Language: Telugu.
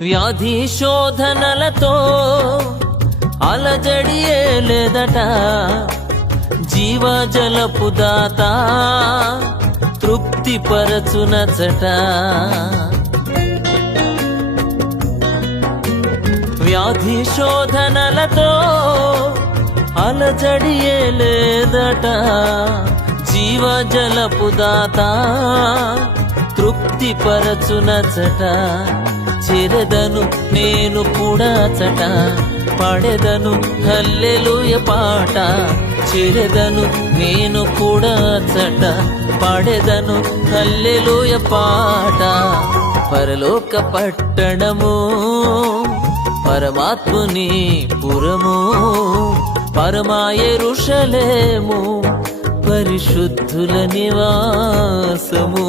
వ్యాధి శోధనలతో అలజడియే లేదట, జీవజలపు దాత తృప్తిపరచునచట. వ్యాధి శోధనలతో అలజడియే లేదట, జీవజలపు దాత తృప్తిపరచునచట. చెరెదను నేను కూడా చట, పాడెదను హల్లెలూయ పాట. చెరెదను నేను కూడా చట, పాడెదను హల్లెలూయ పాట. పరలోక పట్టణము, పరమాత్ముని పురము, పరమా యెరూషలేము, పరిశుద్ధుల నివాసము.